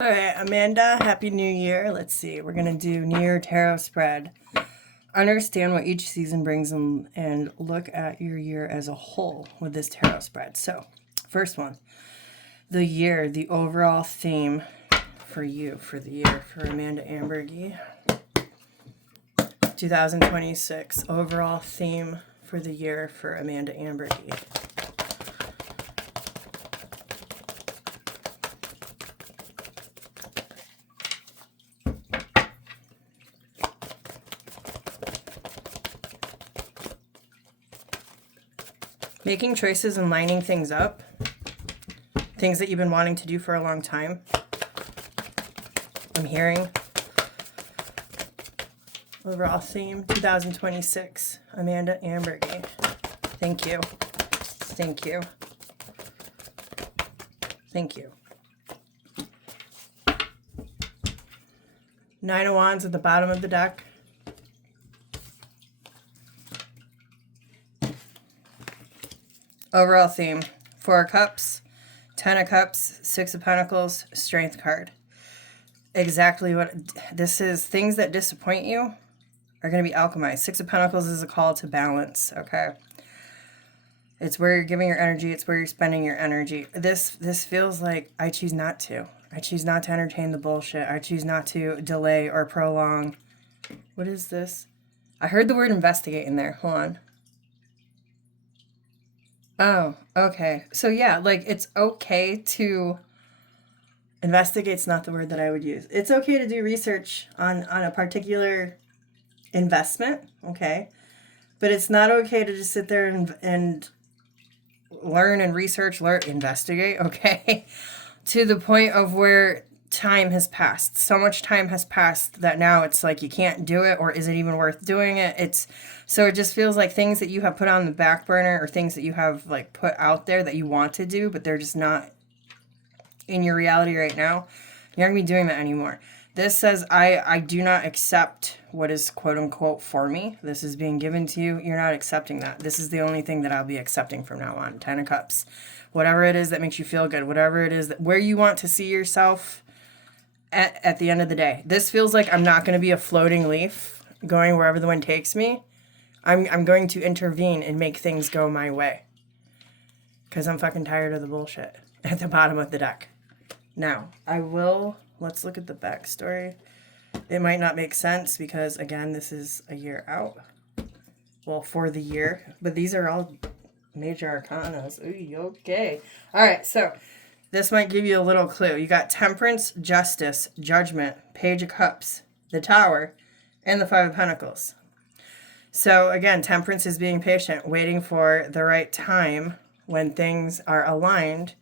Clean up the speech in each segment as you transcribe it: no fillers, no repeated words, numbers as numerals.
All right, Amanda, Happy New Year. Let's see. We're going to do New Year Tarot spread. Understand what each season brings and look at your year as a whole with this tarot spread. So, first one, the year, the overall theme for you, for the year, for Amanda Ambergy. 2026, overall theme for the year for Amanda Ambergy. Making choices and lining things up. Things that you've been wanting to do for a long time. I'm hearing. Overall theme, 2026, Amanda Ambergy. Thank you. Thank you. Thank you. Nine of Wands at the bottom of the deck. Overall theme, Four of Cups, Ten of Cups, Six of Pentacles, Strength card. Exactly what this is. Things that disappoint you are going to be alchemized. Six of Pentacles is a call to balance, okay? It's where you're giving your energy. It's where you're spending your energy. This feels like I choose not to. I choose not to entertain the bullshit. I choose not to delay or prolong. What is this? I heard the word investigate in there. Hold on. Oh, okay. So yeah, like it's okay to investigate's not the word that I would use. It's okay to do research on a particular investment, okay? But it's not okay to just sit there and learn and research, investigate, okay? To the point of where time has passed. So much time has passed that now it's like you can't do it, or is it even worth doing it? So it just feels like things that you have put on the back burner, or things that you have like put out there that you want to do, but they're just not in your reality right now. You're not gonna be doing that anymore. This says, I do not accept what is quote unquote for me. This is being given to you. You're not accepting that. This is the only thing that I'll be accepting from now on. Ten of Cups. Whatever it is that makes you feel good. Whatever it is that where you want to see yourself at the end of the day. This feels like I'm not going to be a floating leaf going wherever the wind takes me. I'm going to intervene and make things go my way. Because I'm fucking tired of the bullshit at the bottom of the deck. Now, let's look at the backstory. It might not make sense because, again, this is a year out. Well, for the year. But these are all major arcanas. Ooh, okay. All right, so this might give you a little clue. You got Temperance, Justice, Judgment, Page of Cups, the Tower, and the Five of Pentacles. So again, Temperance is being patient, waiting for the right time when things are aligned.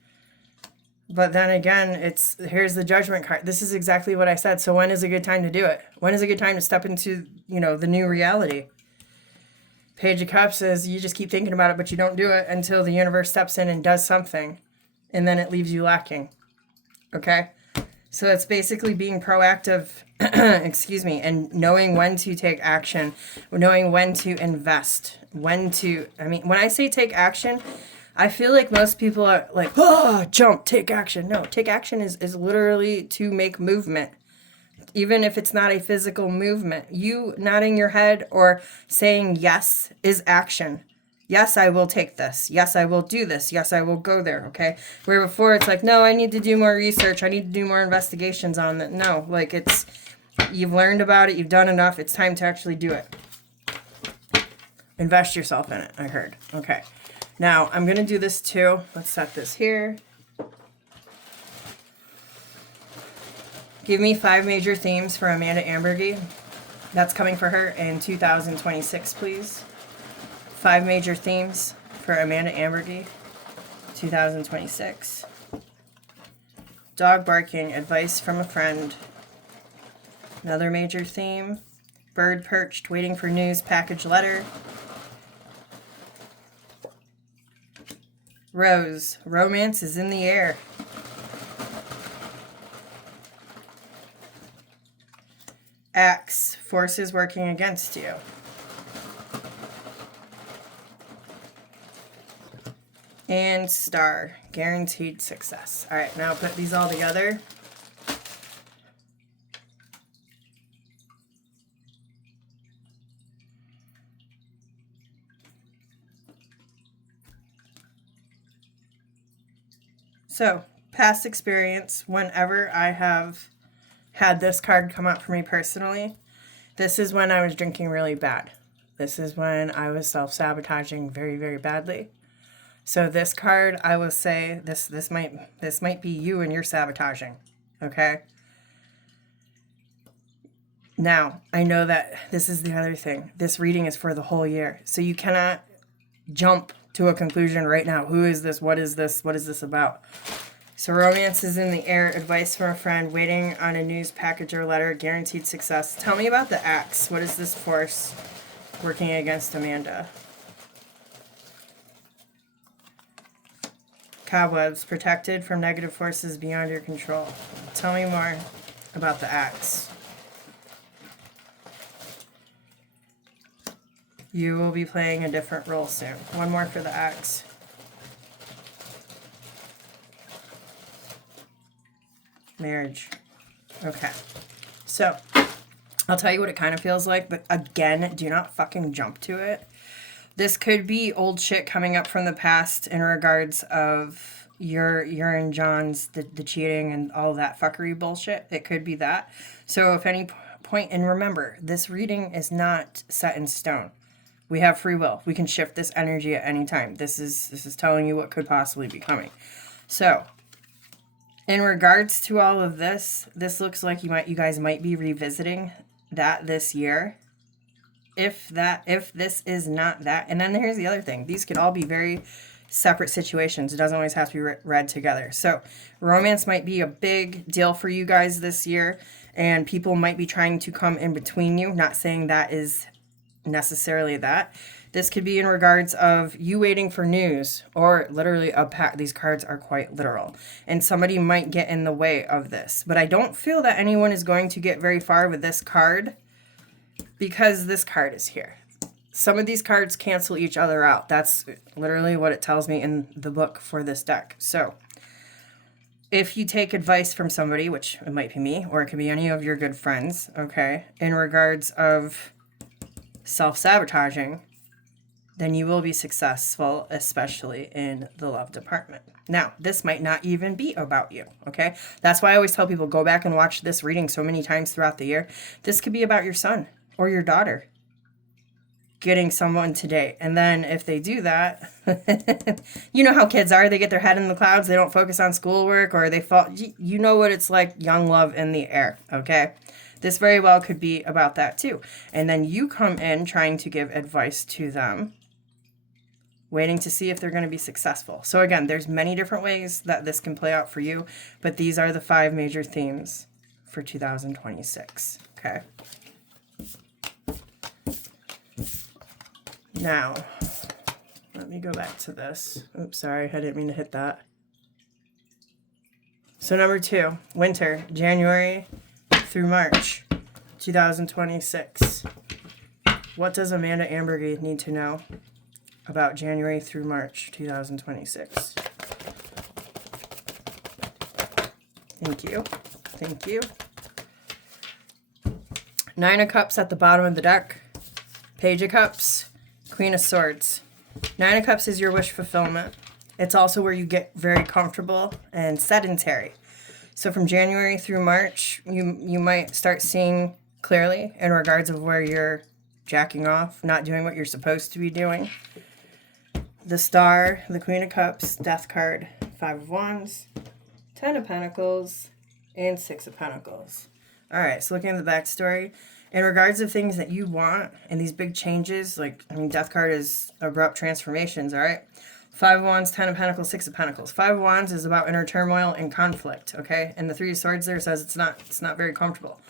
But then again, here's the Judgment card. This is exactly what I said. So when is a good time to do it? When is a good time to step into, the new reality? Page of Cups is you just keep thinking about it, but you don't do it until the universe steps in and does something. And then it leaves you lacking. Okay? So it's basically being proactive, and knowing when to take action, knowing when to invest, when I say take action, I feel like most people are like, jump, take action. No, take action is literally to make movement. Even if it's not a physical movement, you nodding your head or saying yes is action. Yes, I will take this. Yes, I will do this. Yes, I will go there, okay? Where before it's like, no, I need to do more research. I need to do more investigations on that. No, like you've learned about it. You've done enough. It's time to actually do it. Invest yourself in it, I heard. Okay. Now, I'm going to do this too. Let's set this here. Give me 5 major themes for Amanda Ambergy. That's coming for her in 2026, please. 5 major themes for Amanda Ambergy, 2026. Dog barking, advice from a friend. Another major theme. Bird perched, waiting for news, package letter. Rose, romance is in the air. Axe, forces working against you. And Star, guaranteed success. All right, now put these all together. So, past experience, whenever I have had this card come up for me personally, this is when I was drinking really bad. This is when I was self-sabotaging very, very badly. So this card, I will say, this might be you and your sabotaging, okay? Now, I know that this is the other thing. This reading is for the whole year. So you cannot jump to a conclusion right now. Who is this? What is this? What is this about? So romance is in the air. Advice from a friend. Waiting on a news package or letter. Guaranteed success. Tell me about the axe. What is this force working against Amanda? Cobwebs. Protected from negative forces beyond your control. Tell me more about the axe. You will be playing a different role soon. One more for the axe. Marriage. Okay. So, I'll tell you what it kind of feels like, but again, do not fucking jump to it. This could be old shit coming up from the past in regards of your and John's, the cheating and all that fuckery bullshit. It could be that. So, if any point, and remember, this reading is not set in stone. We have free will. We can shift this energy at any time. This is telling you what could possibly be coming. So, in regards to all of this, this looks like you guys might be revisiting that this year. If this is not that. And then here's the other thing. These could all be very separate situations. It doesn't always have to be read together. So, romance might be a big deal for you guys this year, and people might be trying to come in between you. Not saying that is necessarily that. This could be in regards of you waiting for news, or literally these cards are quite literal, and somebody might get in the way of this. But I don't feel that anyone is going to get very far with this card, because this card is here. Some of these cards cancel each other out. That's literally what it tells me in the book for this deck. So if you take advice from somebody, which it might be me, or it could be any of your good friends, okay, in regards of self-sabotaging, then you will be successful, especially in the love department. Now, this might not even be about you, okay? That's why I always tell people, go back and watch this reading so many times throughout the year. This could be about your son or your daughter getting someone to date. And then if they do that, you know how kids are. They get their head in the clouds. They don't focus on schoolwork, or they fall. You know what it's like, young love in the air, okay? This very well could be about that too. And then you come in trying to give advice to them, waiting to see if they're going to be successful. So again, there's many different ways that this can play out for you, but these are the 5 major themes for 2026. Okay. Now, let me go back to this. Oops, sorry, I didn't mean to hit that. So number 2, winter, January through March 2026. What does Amanda Ambergy need to know about January through March 2026? Thank you. Thank you. 9 of Cups at the bottom of the deck. Page of Cups. Queen of Swords. 9 of Cups is your wish fulfillment. It's also where you get very comfortable and sedentary. So from January through March, you might start seeing clearly in regards of where you're jacking off, not doing what you're supposed to be doing. The Star, the Queen of Cups, Death card, 5 of Wands, 10 of Pentacles, and 6 of Pentacles. All right, so looking at the backstory, in regards of things that you want and these big changes, Death card is abrupt transformations, all right? 5 of Wands, 10 of Pentacles, 6 of Pentacles. 5 of Wands is about inner turmoil and conflict, okay? And the 3 of Swords there says it's not very comfortable.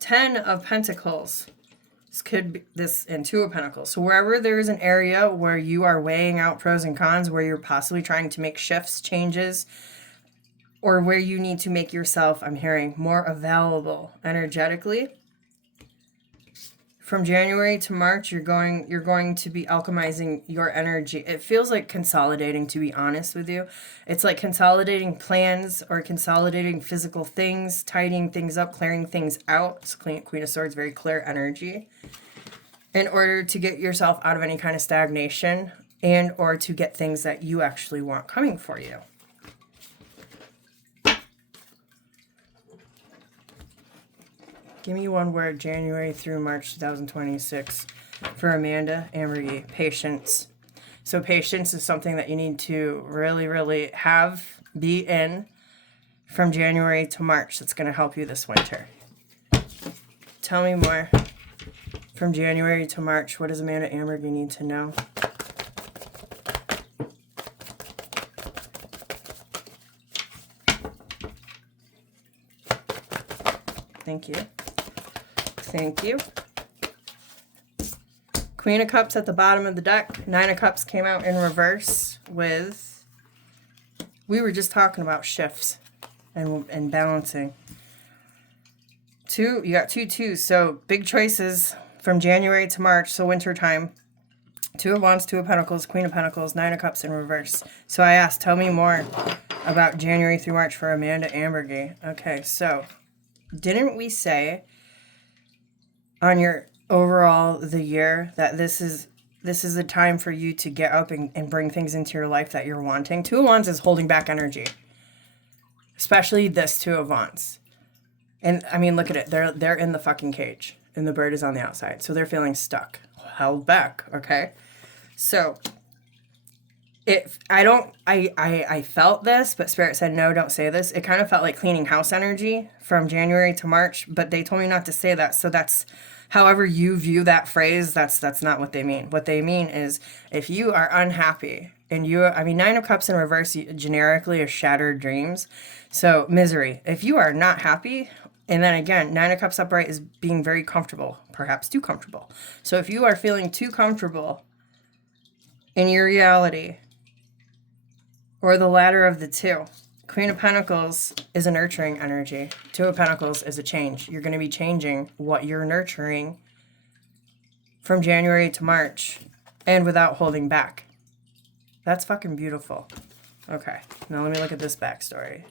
10 of Pentacles could be this, and 2 of Pentacles. So wherever there is an area where you are weighing out pros and cons, where you're possibly trying to make shifts, changes, or where you need to make yourself, I'm hearing, more available energetically, from January to March, you're going to be alchemizing your energy. It feels like consolidating, to be honest with you. It's like consolidating plans or consolidating physical things, tidying things up, clearing things out. It's Queen of Swords, very clear energy. In order to get yourself out of any kind of stagnation and or to get things that you actually want coming for you. Give me one word, January through March 2026 for Amanda Ambergy. Patience. So patience is something that you need to really, really be in from January to March. That's going to help you this winter. Tell me more. From January to March, what does Amanda Ambergy need to know? Thank you. Thank you. Queen of Cups at the bottom of the deck. Nine of Cups came out in reverse with... We were just talking about shifts and balancing. You got two twos. So big choices from January to March. So winter time. Two of Wands, Two of Pentacles, Queen of Pentacles, Nine of Cups in reverse. So I asked, tell me more about January through March for Amanda Ambergy. Okay, so... Didn't we say on your overall the year that this is the time for you to get up and bring things into your life that you're wanting? Two of Wands is holding back energy. Especially this Two of Wands. And I mean, look at it. They're in the fucking cage and the bird is on the outside. So they're feeling stuck, held back, okay? So I felt this, but Spirit said, no, don't say this. It kind of felt like cleaning house energy from January to March, but they told me not to say that. So that's, however you view that phrase, that's not what they mean. What they mean is if you are unhappy and Nine of Cups in reverse generically is shattered dreams. So misery. If you are not happy, and then again, Nine of Cups upright is being very comfortable, perhaps too comfortable. So if you are feeling too comfortable in your reality, or the latter of the two. Queen of Pentacles is a nurturing energy. Two of Pentacles is a change. You're going to be changing what you're nurturing from January to March and without holding back. That's fucking beautiful. Okay, now let me look at this backstory.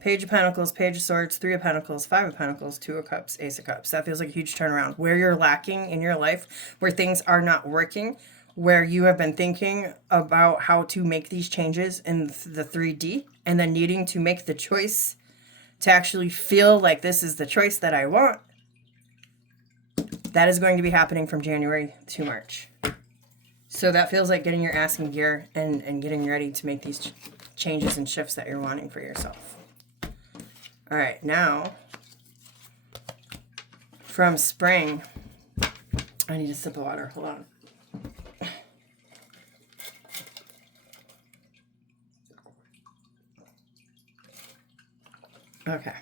Page of Pentacles, Page of Swords, Three of Pentacles, Five of Pentacles, Two of Cups, Ace of Cups. That feels like a huge turnaround. Where you're lacking in your life, where things are not working, where you have been thinking about how to make these changes in the 3D, and then needing to make the choice to actually feel like this is the choice that I want. That is going to be happening from January to March. So that feels like getting your ass in gear and getting ready to make these changes and shifts that you're wanting for yourself. All right, now, from spring, I need a sip of water, hold on. Okay.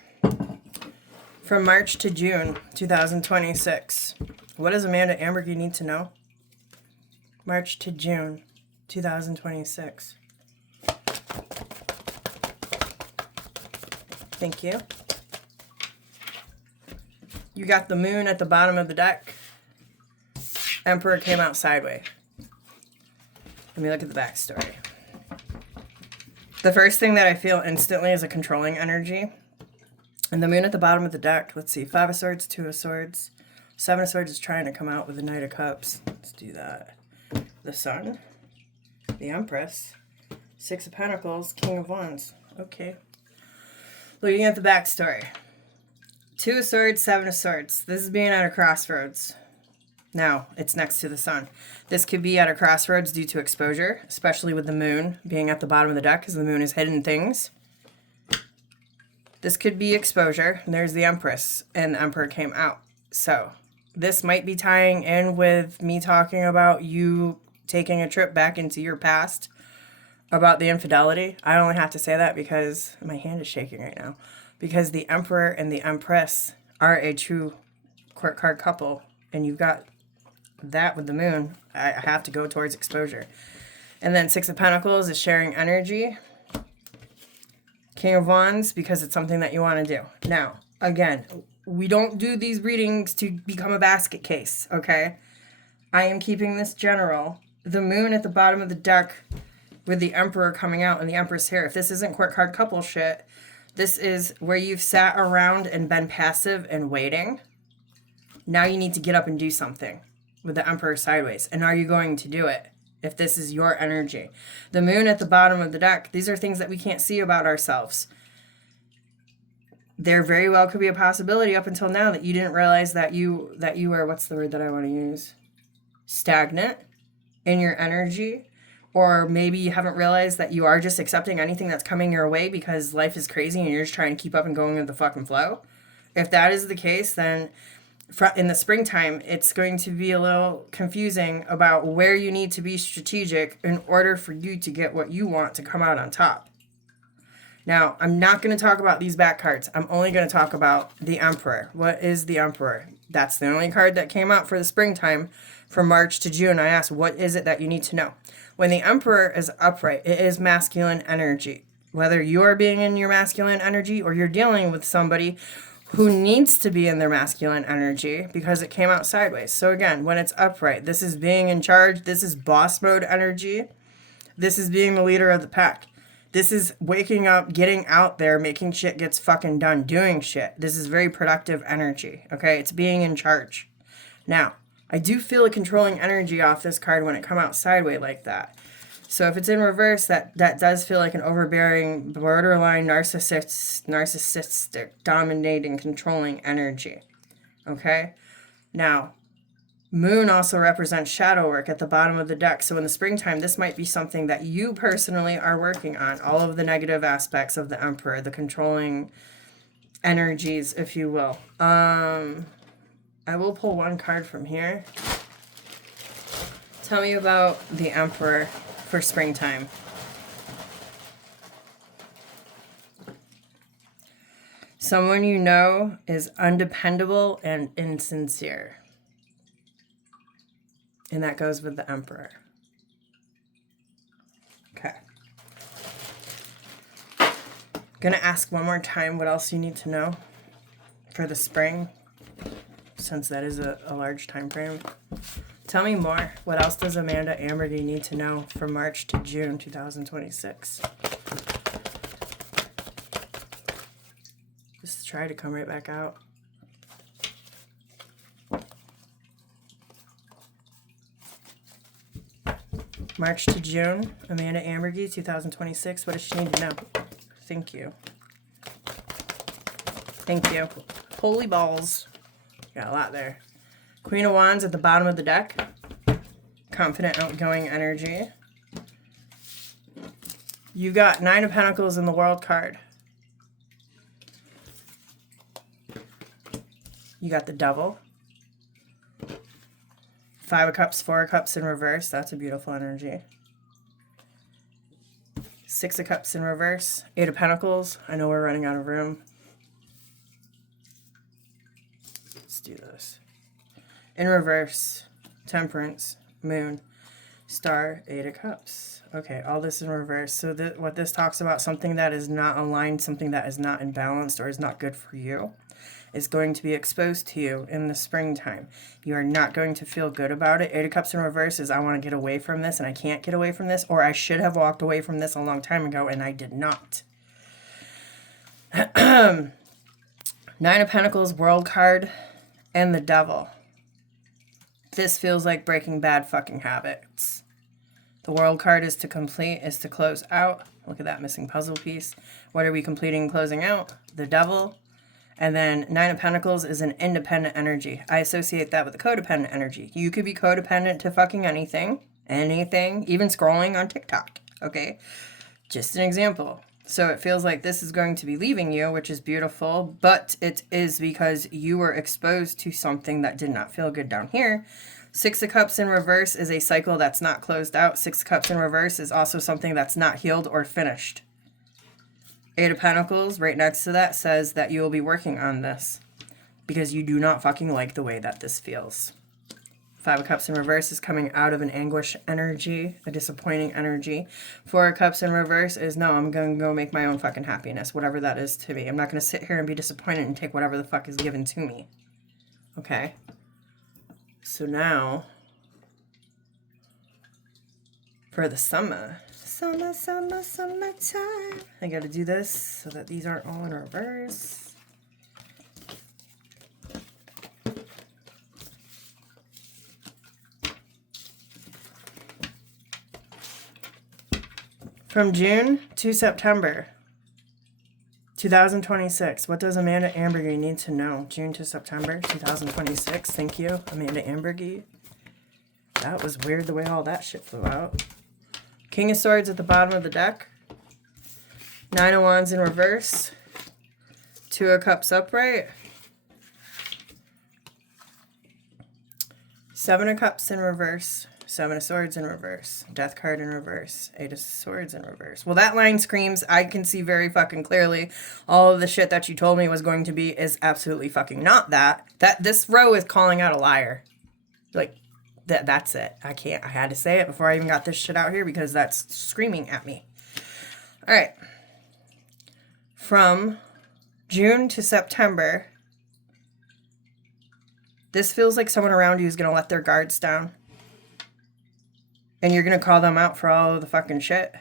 From March to June 2026, what does Amanda Ambergy need to know? March to June 2026. Thank you. You got the moon at the bottom of the deck. Emperor came out sideways. Let me look at the backstory. The first thing that I feel instantly is a controlling energy. And the moon at the bottom of the deck. Let's see. Five of Swords, Two of Swords. Seven of Swords is trying to come out with the Knight of Cups. Let's do that. The Sun. The Empress. Six of Pentacles. King of Wands. Okay. Looking at the backstory. Two of Swords, Seven of Swords. This is being at a crossroads. Now, it's next to the Sun. This could be at a crossroads due to exposure, especially with the moon being at the bottom of the deck because the moon is hidden things. This could be exposure. And there's the Empress, and the Emperor came out. So, this might be tying in with me talking about you taking a trip back into your past about the infidelity. I only have to say that because my hand is shaking right now. Because the Emperor and the Empress are a true court card couple. And you've got that with the moon. I have to go towards exposure. And then Six of Pentacles is sharing energy. King of Wands, because it's something that you want to do. Now, again, we don't do these readings to become a basket case, okay? I am keeping this general. The moon at the bottom of the deck with the Emperor coming out and the Empress here. If this isn't court card couple shit, this is where you've sat around and been passive and waiting. Now you need to get up and do something with the Emperor sideways. And are you going to do it? if this is your energy. The moon at the bottom of the deck, these are things that we can't see about ourselves. There very well could be a possibility up until now that you didn't realize that you are, what's the word that I want to use? Stagnant in your energy. Or maybe you haven't realized that you are just accepting anything that's coming your way because life is crazy and you're just trying to keep up and going with the fucking flow. If that is the case, then in the springtime, it's going to be a little confusing about where you need to be strategic in order for you to get what you want to come out on top. Now, I'm not going to talk about these back cards. I'm only going to talk about the Emperor. What is the Emperor? That's the only card that came out for the springtime from March to June. I asked, what is it that you need to know? When the Emperor is upright, it is masculine energy. Whether you're being in your masculine energy or you're dealing with somebody who needs to be in their masculine energy because it came out sideways. So again, when it's upright, this is being in charge. This is boss mode energy. This is being the leader of the pack. This is waking up, getting out there, making shit gets fucking done, doing shit. This is very productive energy, okay? It's being in charge. Now, I do feel a controlling energy off this card when it come out sideways like that. So if it's in reverse, that does feel like an overbearing, borderline narcissistic, dominating, controlling energy. Okay? Now, moon also represents shadow work at the bottom of the deck. So in the springtime, this might be something that you personally are working on. All of the negative aspects of the Emperor, the controlling energies, if you will. I will pull one card from here. Tell me about the Emperor for springtime. Someone you know is undependable and insincere. And that goes with the Emperor. Okay. Gonna ask one more time what else you need to know for the spring, since that is a large time frame. Tell me more. What else does Amanda Ambergy need to know from March to June 2026? Just try to come right back out. March to June, Amanda Ambergy, 2026. What does she need to know? Thank you. Thank you. Holy balls. Got a lot there. Queen of Wands at the bottom of the deck. Confident, outgoing energy. You got Nine of Pentacles in the World card. You got the Devil. Five of Cups, Four of Cups in reverse. That's a beautiful energy. Six of Cups in reverse. Eight of Pentacles. I know we're running out of room. Let's do this. In reverse. Temperance. Moon. Star. Eight of Cups. Okay, all this in reverse. So what this talks about, something that is not aligned, something that is not imbalanced or is not good for you, is going to be exposed to you in the springtime. You are not going to feel good about it. Eight of Cups in reverse is I want to get away from this and I can't get away from this, or I should have walked away from this a long time ago and I did not. Nine of Pentacles, World card, and the Devil. This feels like breaking bad fucking habits. The World card is to complete, is to close out. Look at that missing puzzle piece. What are we completing and closing out? The Devil. And then Nine of Pentacles is an independent energy. I associate that with a codependent energy. You could be codependent to fucking anything, even scrolling on TikTok, okay? Just an example. So it feels like this is going to be leaving you, which is beautiful, but it is because you were exposed to something that did not feel good down here. Six of Cups in reverse is a cycle that's not closed out. Six of Cups in reverse is also something that's not healed or finished. Eight of Pentacles, right next to that, says that you will be working on this because you do not fucking like the way that this feels. Five of Cups in reverse is coming out of an anguish energy, a disappointing energy. Four of Cups in reverse is, no, I'm going to go make my own fucking happiness, whatever that is to me. I'm not going to sit here and be disappointed and take whatever the fuck is given to me. Okay? So now, for the summer. Summertime. I gotta do this so that these aren't all in reverse. From June to September 2026. What does Amanda Ambergy need to know? June to September 2026. Thank you, Amanda Ambergy. That was weird the way all that shit flew out. King of Swords at the bottom of the deck. Nine of Wands in reverse. Two of Cups upright. Seven of Cups in reverse. Seven of Swords in reverse. Death card in reverse. Eight of Swords in reverse. Well, that line screams, I can see very fucking clearly all of the shit that you told me was going to be is absolutely fucking not that. This row is calling out a liar. Like, that's it. I had to say it before I even got this shit out here because that's screaming at me. All right. From June to September, this feels like someone around you is going to let their guards down. And you're going to call them out for all of the fucking shit.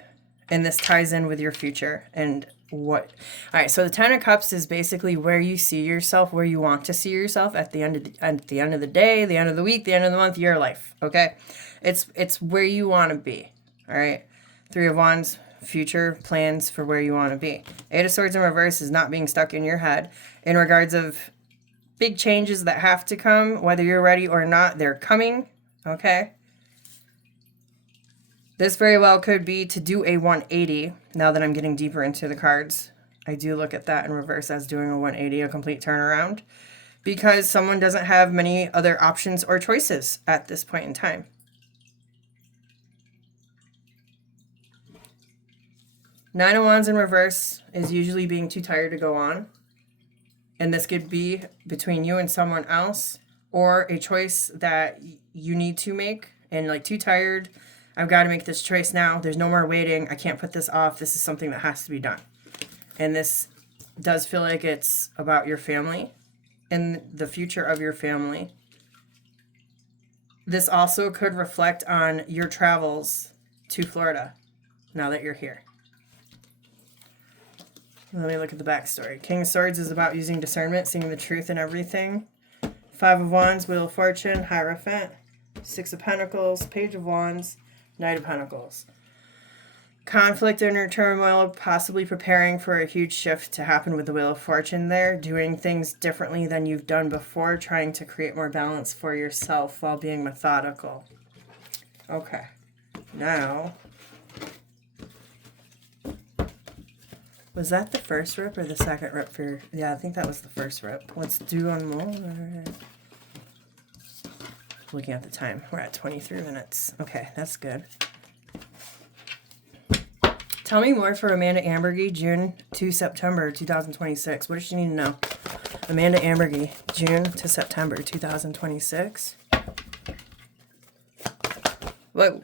And this ties in with your future and what. All right, so the Ten of Cups is basically where you see yourself, where you want to see yourself at the end of the day, the end of the week, the end of the month, your life, okay? It's where you want to be, all right? Three of Wands, future plans for where you want to be. Eight of Swords in reverse is not being stuck in your head in regards of big changes that have to come, whether you're ready or not, they're coming, okay? This very well could be to do a 180, now that I'm getting deeper into the cards. I do look at that in reverse as doing a 180, a complete turnaround, because someone doesn't have many other options or choices at this point in time. Nine of Wands in reverse is usually being too tired to go on. And this could be between you and someone else, or a choice that you need to make, and like too tired, I've got to make this choice now. There's no more waiting. I can't put this off. This is something that has to be done. And this does feel like it's about your family and the future of your family. This also could reflect on your travels to Florida now that you're here. Let me look at the backstory. King of Swords is about using discernment, seeing the truth in everything. Five of Wands, Wheel of Fortune, Hierophant. Six of Pentacles, Page of Wands, Knight of Pentacles. Conflict, inner turmoil, possibly preparing for a huge shift to happen with the Wheel of Fortune there. Doing things differently than you've done before. Trying to create more balance for yourself while being methodical. Okay. Now, was that the first rip or the second rip for... Yeah, I think that was the first rip. Let's do one more. Looking at the time, we're at 23 minutes. Okay, that's good. Tell me more for Amanda Ambergy, June to September 2026. What does she need to know? Amanda Ambergy, June to September 2026. Whoa.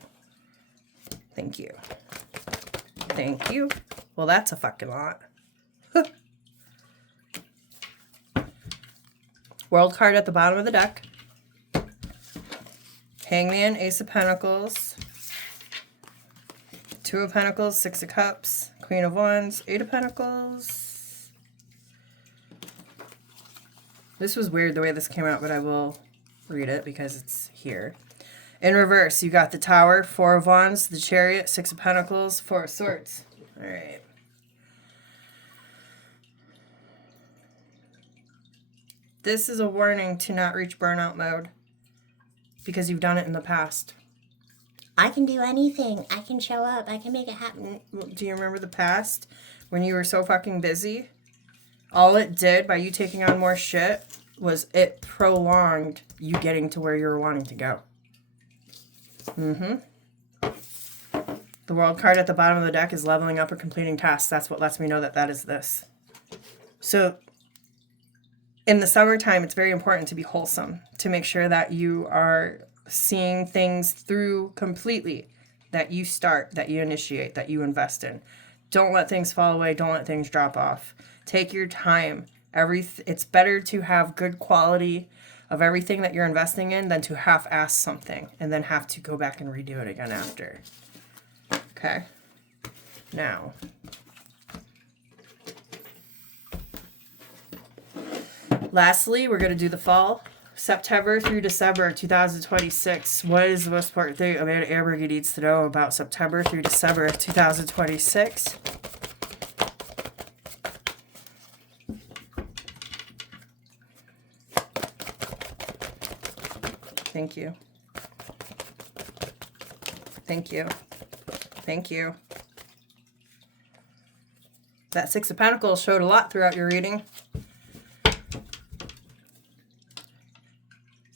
Thank you. Thank you. Well, that's a fucking lot. World card at the bottom of the deck. Hangman, Ace of Pentacles, Two of Pentacles, Six of Cups, Queen of Wands, Eight of Pentacles. This was weird the way this came out, but I will read it because it's here. In reverse, you got the Tower, Four of Wands, the Chariot, Six of Pentacles, Four of Swords. All right. This is a warning to not reach burnout mode. Because you've done it in the past. I can do anything. I can show up. I can make it happen. Do you remember the past? When you were so fucking busy? All it did by you taking on more shit was it prolonged you getting to where you were wanting to go. The World card at the bottom of the deck is leveling up or completing tasks. That's what lets me know that that is this. So... in the summertime, it's very important to be wholesome, to make sure that you are seeing things through completely, that you start, that you initiate, that you invest in. Don't let things fall away. Don't let things drop off. Take your time. It's better to have good quality of everything that you're investing in than to half-ass something and then have to go back and redo it again after. Okay? Now... lastly, we're going to do the fall September through December 2026. What is the most important thing Amanda Ambergy needs to know about September through December 2026? Thank you. Thank you. Thank you. That Six of Pentacles showed a lot throughout your reading.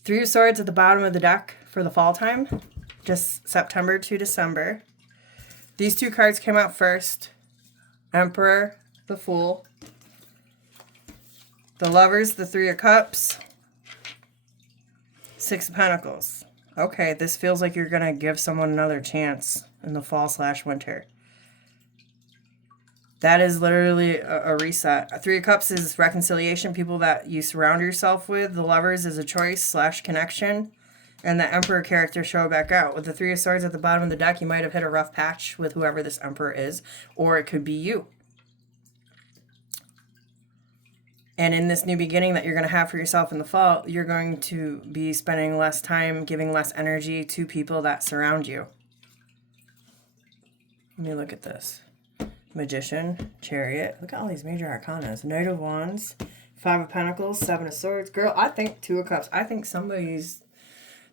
Three of Swords at the bottom of the deck for the fall time. Just September to December. These two cards came out first. Emperor, the Fool. The Lovers, the Three of Cups. Six of Pentacles. Okay, this feels like you're going to give someone another chance in the fall/winter. That is literally a reset. Three of Cups is reconciliation, people that you surround yourself with. The Lovers is a choice/connection. And the Emperor character show back out. With the Three of Swords at the bottom of the deck, you might have hit a rough patch with whoever this Emperor is. Or it could be you. And in this new beginning that you're going to have for yourself in the fall, you're going to be spending less time, giving less energy to people that surround you. Let me look at this. Magician, Chariot. Look at all these major arcanas. Knight of Wands, Five of Pentacles, Seven of Swords. Girl, I think Two of Cups. I think somebody's...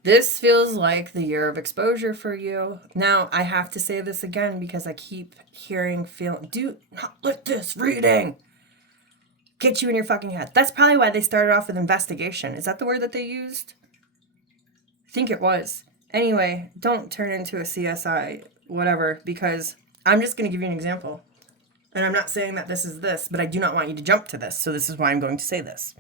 This feels like the year of exposure for you. Now, I have to say this again because I keep hearing, feeling... Do not let this reading get you in your fucking head. That's probably why they started off with investigation. Is that the word that they used? I think it was. Anyway, don't turn into a CSI, whatever, because I'm just going to give you an example. And I'm not saying that this is this, but I do not want you to jump to this. So this is why I'm going to say this.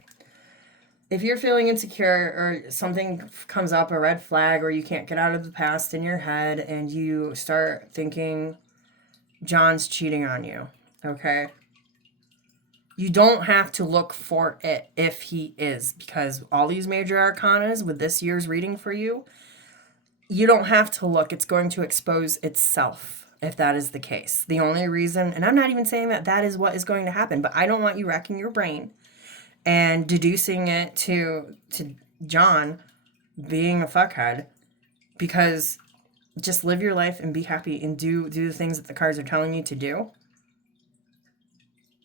If you're feeling insecure or something comes up, a red flag, or you can't get out of the past in your head and you start thinking John's cheating on you, okay? You don't have to look for it if he is, because all these major arcanas with this year's reading for you, you don't have to look. It's going to expose itself if that is the case. The only reason, and I'm not even saying that that is what is going to happen, but I don't want you racking your brain and deducing it to John being a fuckhead, because just live your life and be happy and do the things that the cards are telling you to do.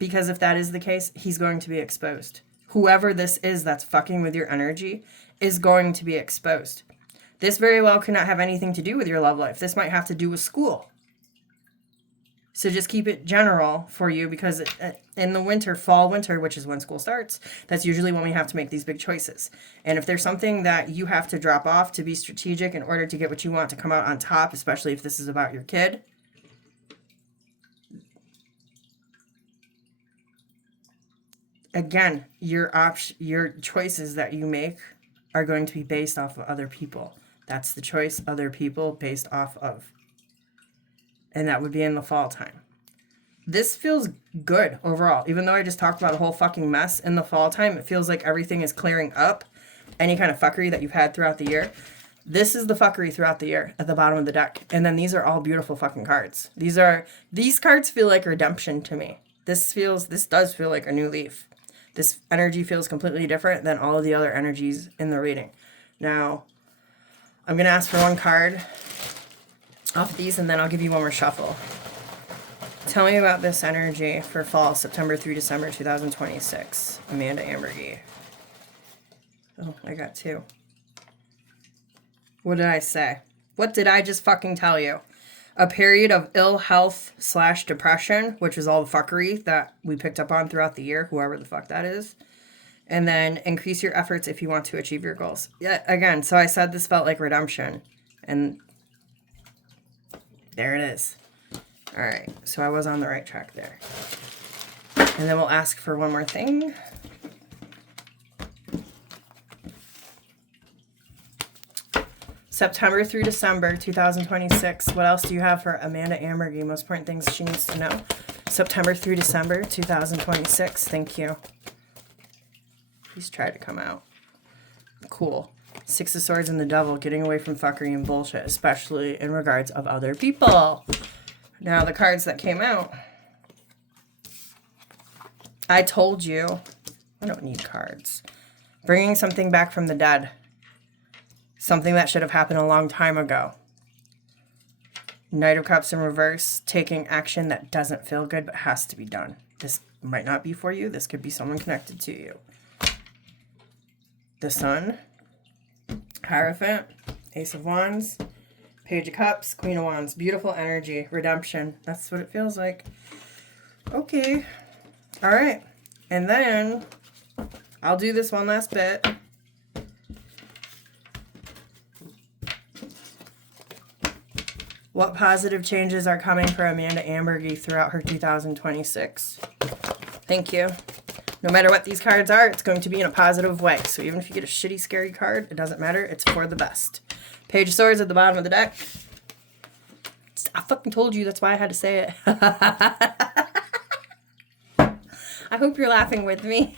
Because if that is the case, he's going to be exposed. Whoever this is that's fucking with your energy is going to be exposed. This very well could not have anything to do with your love life. This might have to do with school. So just keep it general for you, because in the winter, fall, winter, which is when school starts, that's usually when we have to make these big choices. And if there's something that you have to drop off to be strategic in order to get what you want to come out on top, especially if this is about your kid, again, your choices that you make are going to be based off of other people. That's the choice, other people based off of. And that would be in the fall time. This feels good overall. Even though I just talked about a whole fucking mess in the fall time, it feels like everything is clearing up. Any kind of fuckery that you've had throughout the year. This is the fuckery throughout the year at the bottom of the deck. And then these are all beautiful fucking cards. These cards feel like redemption to me. This does feel like a new leaf. This energy feels completely different than all of the other energies in the reading. Now, I'm going to ask for one card off these, and then I'll give you one more shuffle. Tell me about this energy for fall, September through December 2026. Amanda Ambergy. Oh, I got two. What did I say? What did I just fucking tell you? A period of ill health / depression, which is all the fuckery that we picked up on throughout the year, whoever the fuck that is. And then increase your efforts if you want to achieve your goals. Yeah, again, so I said this felt like redemption. And there it is. All right, so I was on the right track there. And then we'll ask for one more thing. September through December 2026. What else do you have for Amanda Ambergy? Most important things she needs to know. September through December 2026. Thank you. Please try to come out. Cool. Six of Swords and the Devil. Getting away from fuckery and bullshit, especially in regards of other people. Now, the cards that came out. I told you. I don't need cards. Bringing something back from the dead. Something that should have happened a long time ago. Knight of Cups in reverse. Taking action that doesn't feel good but has to be done. This might not be for you. This could be someone connected to you. The Sun. Hierophant. Ace of Wands. Page of Cups. Queen of Wands. Beautiful energy. Redemption. That's what it feels like. Okay. All right. And then I'll do this one last bit. What positive changes are coming for Amanda Ambergy throughout her 2026? Thank you. No matter what these cards are, it's going to be in a positive way. So even if you get a shitty, scary card, it doesn't matter. It's for the best. Page of Swords at the bottom of the deck. I fucking told you. That's why I had to say it. I hope you're laughing with me.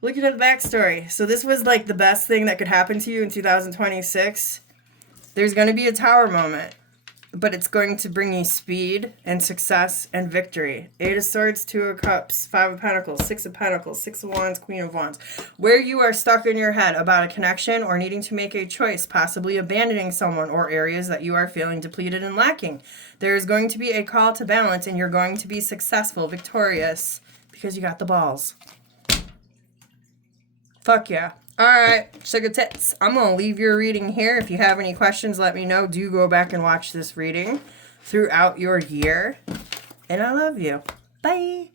Looking at the backstory. So this was like the best thing that could happen to you in 2026. There's going to be a tower moment, but it's going to bring you speed and success and victory. 8 of Swords, 2 of Cups, 5 of Pentacles, 6 of Pentacles, 6 of Wands, Queen of Wands. Where you are stuck in your head about a connection or needing to make a choice, possibly abandoning someone or areas that you are feeling depleted and lacking. There is going to be a call to balance and you're going to be successful, victorious, because you got the balls. Fuck yeah. All right, sugar tits. I'm going to leave your reading here. If you have any questions, let me know. Do go back and watch this reading throughout your year. And I love you. Bye.